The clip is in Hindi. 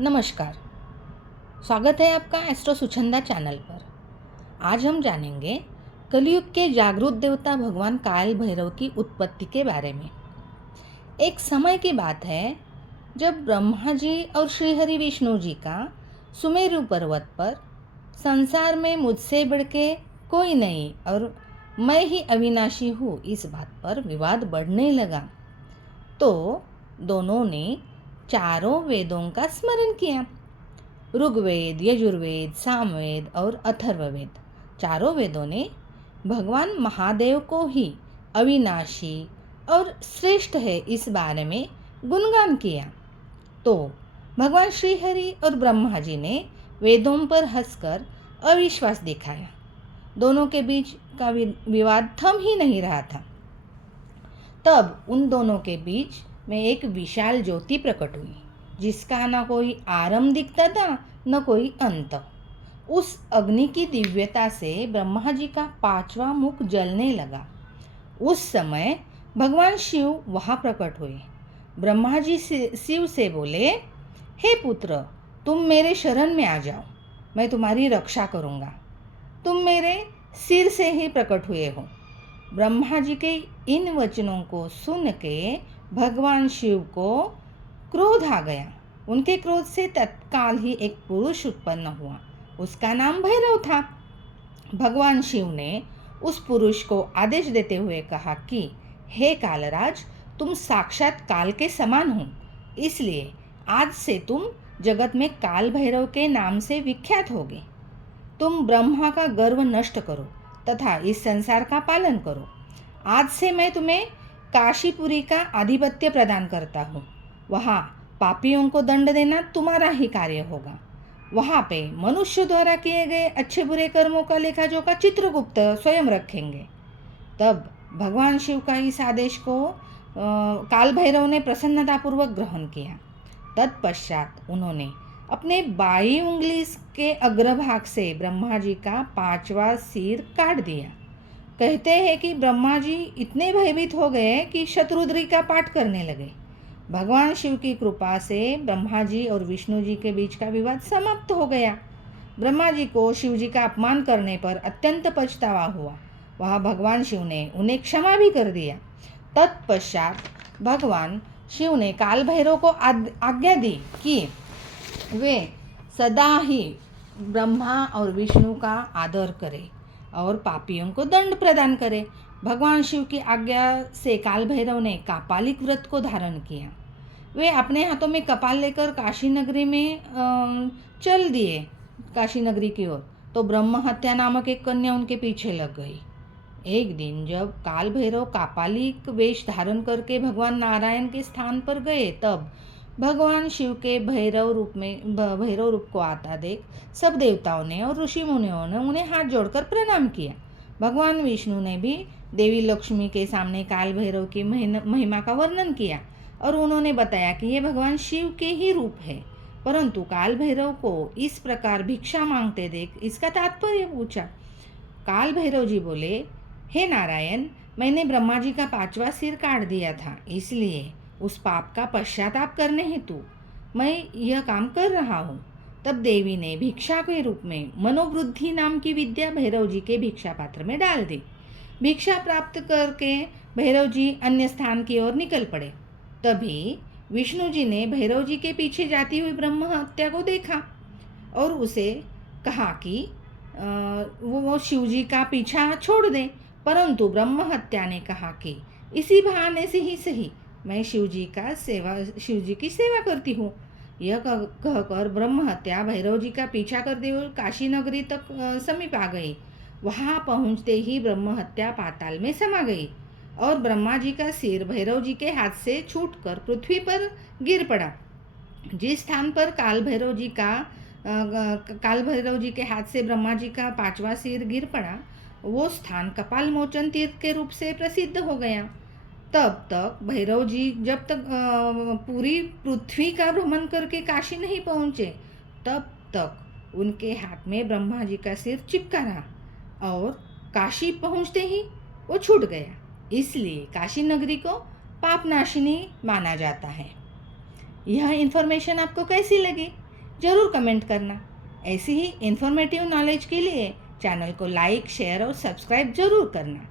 नमस्कार। स्वागत है आपका एस्ट्रो सुचंदा चैनल पर। आज हम जानेंगे कलयुग के जागृत देवता भगवान काल भैरव की उत्पत्ति के बारे में। एक समय की बात है जब ब्रह्मा जी और श्री हरि विष्णु जी का सुमेरु पर्वत पर संसार में मुझसे बढ़ के कोई नहीं और मैं ही अविनाशी हूँ इस बात पर विवाद बढ़ने लगा। तो दोनों ने चारों वेदों का स्मरण किया। ऋग्वेद, यजुर्वेद, सामवेद और अथर्ववेद, चारों वेदों ने भगवान महादेव को ही अविनाशी और श्रेष्ठ है इस बारे में गुणगान किया। तो भगवान श्री हरि और ब्रह्मा जी ने वेदों पर हंसकर अविश्वास दिखाया। दोनों के बीच का विवाद थम ही नहीं रहा था। तब उन दोनों के बीच में एक विशाल ज्योति प्रकट हुई जिसका न कोई आरंभ दिखता था न कोई अंत। उस अग्नि की दिव्यता से ब्रह्मा जी का पांचवा मुख जलने लगा। उस समय भगवान शिव वहाँ प्रकट हुए। ब्रह्मा जी शिव से बोले, हे पुत्र, तुम मेरे शरण में आ जाओ, मैं तुम्हारी रक्षा करूँगा। तुम मेरे सिर से ही प्रकट हुए हो। ब्रह्मा जी के इन वचनों को सुन के भगवान शिव को क्रोध आ गया। उनके क्रोध से तत्काल ही एक पुरुष उत्पन्न हुआ। उसका नाम भैरव था। भगवान शिव ने उस पुरुष को आदेश देते हुए कहा कि हे कालराज, तुम साक्षात काल के समान हो, इसलिए आज से तुम जगत में काल भैरव के नाम से विख्यात होगे। तुम ब्रह्मा का गर्व नष्ट करो तथा इस संसार का पालन करो। आज से मैं तुम्हें काशीपुरी का आधिपत्य प्रदान करता हूँ। वहाँ पापियों को दंड देना तुम्हारा ही कार्य होगा। वहाँ पे मनुष्य द्वारा किए गए अच्छे बुरे कर्मों का लेखाजोखा चित्रगुप्त स्वयं रखेंगे। तब भगवान शिव का इस आदेश को काल भैरव ने प्रसन्नतापूर्वक ग्रहण किया। तत्पश्चात उन्होंने अपने बाई उंगली के अग्रभाग से ब्रह्मा जी का पांचवा सिर काट दिया। कहते हैं कि ब्रह्मा जी इतने भयभीत हो गए कि शतरुद्री का पाठ करने लगे। भगवान शिव की कृपा से ब्रह्मा जी और विष्णु जी के बीच का विवाद समाप्त हो गया। ब्रह्मा जी को शिव जी का अपमान करने पर अत्यंत पछतावा हुआ। वह भगवान शिव ने उन्हें क्षमा भी कर दिया। तत्पश्चात भगवान शिव ने काल भैरव को आज्ञा दी कि वे सदा ही ब्रह्मा और विष्णु का आदर करें और पापियों को दंड प्रदान करें। भगवान शिव की आज्ञा से काल भैरव ने कापालिक व्रत को धारण किया। वे अपने हाथों में कपाल लेकर काशी नगरी में चल दिए काशी नगरी की ओर। तो ब्रह्म हत्या नामक एक कन्या उनके पीछे लग गई। एक दिन जब काल भैरव कापालिक वेश धारण करके भगवान नारायण के स्थान पर गए, तब भगवान शिव के भैरव रूप को आता देख सब देवताओं ने और ऋषि मुनियों ने उन्हें हाथ जोड़कर प्रणाम किया। भगवान विष्णु ने भी देवी लक्ष्मी के सामने काल भैरव की महिमा का वर्णन किया और उन्होंने बताया कि ये भगवान शिव के ही रूप है। परंतु काल भैरव को इस प्रकार भिक्षा मांगते देख इसका तात्पर्य पूछा। काल भैरव जी बोले, हे नारायण, मैंने ब्रह्मा जी का पांचवा सिर काट दिया था, इसलिए उस पाप का पश्चाताप करने हेतु मैं यह काम कर रहा हूँ। तब देवी ने भिक्षा के रूप में मनोवृद्धि नाम की विद्या भैरव जी के भिक्षा पात्र में डाल दी। भिक्षा प्राप्त करके भैरव जी अन्य स्थान की ओर निकल पड़े। तभी विष्णु जी ने भैरव जी के पीछे जाती हुई ब्रह्म हत्या को देखा और उसे कहा कि वो शिव जी का पीछा छोड़ दें। परंतु ब्रह्म हत्या ने कहा कि इसी बहाने से ही सही मैं शिव जी की सेवा करती हूँ। यह कहकर ब्रह्म हत्या भैरव जी का पीछा करते हुए काशी नगरी तक समीप आ गई। वहाँ पहुँचते ही ब्रह्म हत्या पाताल में समा गई और ब्रह्मा जी का सिर भैरव जी के हाथ से छूटकर पृथ्वी पर गिर पड़ा। जिस स्थान पर काल भैरव जी के हाथ से ब्रह्मा जी का पांचवा सिर गिर पड़ा, वो स्थान कपाल मोचन तीर्थ के रूप से प्रसिद्ध हो गया। तब तक भैरव जी जब तक पूरी पृथ्वी का भ्रमण करके काशी नहीं पहुँचे, तब तक उनके हाथ में ब्रह्मा जी का सिर चिपका रहा और काशी पहुँचते ही वो छूट गया। इसलिए काशी नगरी को पापनाशिनी माना जाता है। यह इन्फॉर्मेशन आपको कैसी लगी? ज़रूर कमेंट करना। ऐसी ही इन्फॉर्मेटिव नॉलेज के लिए चैनल को लाइक, शेयर और सब्सक्राइब ज़रूर करना।